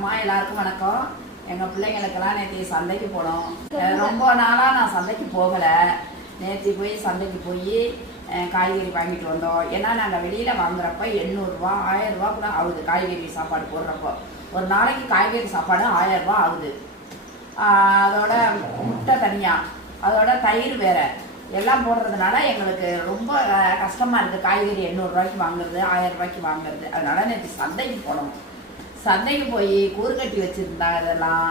எல்லாருக்கும் வணக்கம். எங்க பிள்ளைங்களுக்கெல்லாம் நேற்று சந்தைக்கு போனோம். ரொம்ப நாளா நான் சந்தைக்கு போகல. நேற்று போய் சந்தைக்கு போய் காய்கறி வாங்கிட்டு வந்தோம். ஏன்னா நாங்கள் வெளியில வாங்குறப்ப 800 ரூபா 1000 ரூபா கூட ஆகுது. காய்கறி சாப்பாடு போடுறப்போ ஒரு நாளைக்கு காய்கறி சாப்பாடு 1000 ரூபா ஆகுது. அதோட முட்டை தனியா, அதோட தயிர் வேற எல்லாம் போடுறதுனால எங்களுக்கு ரொம்ப கஷ்டமா இருக்கு. காய்கறி 800 ரூபாய்க்கு வாங்குறது, 1000 ரூபாய்க்கு வாங்குறது. அதனால நேற்று சந்தைக்கு போனோம். சந்தைக்கு போய் கூறு கட்டி வச்சுருந்தாங்க. இதெல்லாம்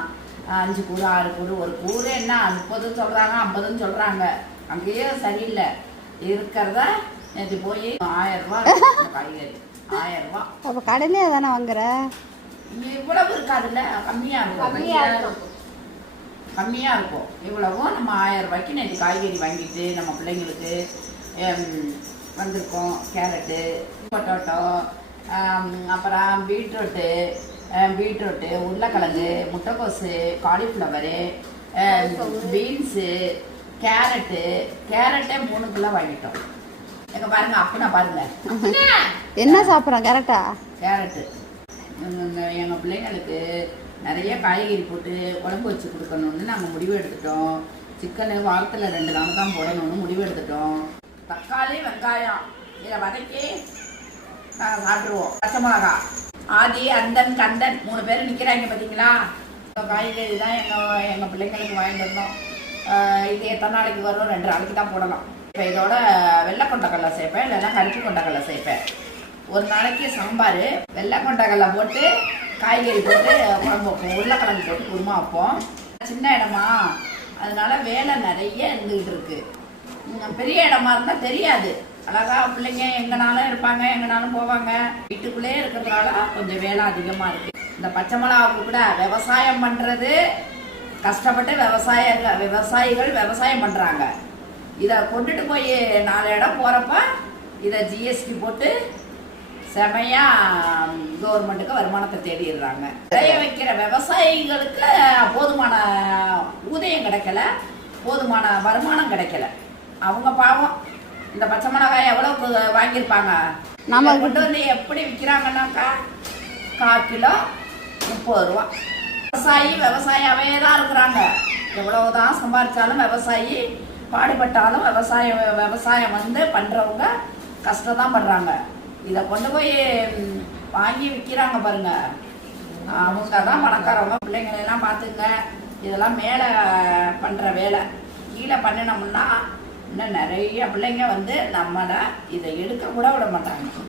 5 கூறு 6 கூறு. ஒரு கூறு என்ன 30 சொல்கிறாங்க, 50 சொல்கிறாங்க. அங்கேயே சரியில்லை இருக்கிறத. நேற்று போய் 1000 ரூபா காய்கறி 1000 ரூபா. அப்போ கடனே தானே வாங்குற? இவ்வளவு இருக்காதுல்ல, கம்மியாக இருக்கும். கம்மியாக இருக்கும். இவ்வளவும் நம்ம 1000 ரூபாய்க்கு நேற்று காய்கறி வாங்கிட்டு நம்ம பிள்ளைங்களுக்கு வந்திருக்கோம். கேரட்டு, பொட்டோட்டோ, அப்புறம் பீட்ரூட்டு, உருளைக்கிழங்கு, முட்டைக்கோசு, காலிஃப்ளவரு, பீன்ஸு, கேரட்டே 3 கிலோ வாங்கிட்டோம். எங்க பாருங்க, அப்படின்னா பாருங்க என்ன சாப்பிட்றோம்? கேரட்டு எங்க பிள்ளைங்களுக்கு நிறைய காய்கறி போட்டு குழம்பு வச்சு கொடுக்கணும்னு நாங்கள் முடிவு எடுத்துட்டோம். சிக்கனு வாரத்தில் 2 நாள் தான் போடணும்னு முடிவு எடுத்துட்டோம். தக்காளி, வெங்காயம் இதை வதக்கி நாங்கள் சாப்பிட்ருவோம். பச்சை மிளகா, ஆதி, அந்தன், கந்தன் 3 பேர் நிற்கிறாங்க பார்த்தீங்களா. காய்கறி தான் எங்கள் பிள்ளைங்களுக்கு வாங்கிட்டு வந்தோம். இது எத்தனை நாளைக்கு வரும்? 2 நாளைக்கு தான் போடலாம். இப்போ இதோட வெள்ளை கொண்டக்கடலை சேர்ப்பேன், இல்லைன்னா கருப்பு கொண்டக்கடலை சேர்ப்பேன். ஒரு நாளைக்கு சாம்பார், வெள்ளை கொண்டக்கடலை போட்டு காய்கறி போட்டு குழம்பு வைப்போம். உருளைக்கிழங்கு போட்டு குருமா வைப்போம். சின்ன இடமா அதனால வேலை நிறைய இருந்துகிட்டு இருக்கு. பெரிய இடமா இருந்தால் தெரியாது, அழகா பிள்ளைங்க எங்கனாலும் இருப்பாங்க, எங்கனாலும் போவாங்க. வீட்டுக்குள்ளே இருக்கிறதுனால கொஞ்சம் வேலை அதிகமாக இருக்கு. இந்த பச்சை மிளகாவுக்கு கூட விவசாயம் பண்ணுறது கஷ்டப்பட்டு விவசாயிகள் விவசாயம் பண்ணுறாங்க. இதை கொண்டுட்டு போய் 4 இடம் போகிறப்ப இதை ஜிஎஸ்டி போட்டு செமையா கவர்மெண்ட்டுக்கு வருமானத்தை தேடிடுறாங்க. விளைய வைக்கிற விவசாயிகளுக்கு போதுமான ஊதியம் கிடைக்கல, போதுமான வருமானம் கிடைக்கல. அவங்க பாவம் இந்த பச்சை மிளகாய் எவ்வளோக்கு வாங்கியிருப்பாங்க. நம்ம கொண்டு வந்து எப்படி விற்கிறாங்கன்னாக்கா 1/4 கிலோ 30 ரூபா. விவசாயாவே தான் இருக்கிறாங்க. எவ்வளவுதான் சம்பாதிச்சாலும் விவசாயி பாடுபட்டாலும் விவசாயம் வந்து பண்றவங்க கஷ்டம் தான் பண்றாங்க. இதை கொண்டு போய் வாங்கி விற்கிறாங்க பாருங்க, அவங்க தான் பணக்காரவங்க. பிள்ளைங்களெல்லாம் பார்த்துங்க, இதெல்லாம் மேலே பண்ற வேலை. கீழே பண்ணினோம்னா இன்னும் நிறைய பிள்ளைங்க வந்து நம்மளை இதை எடுக்க கூட விட மாட்டாங்க.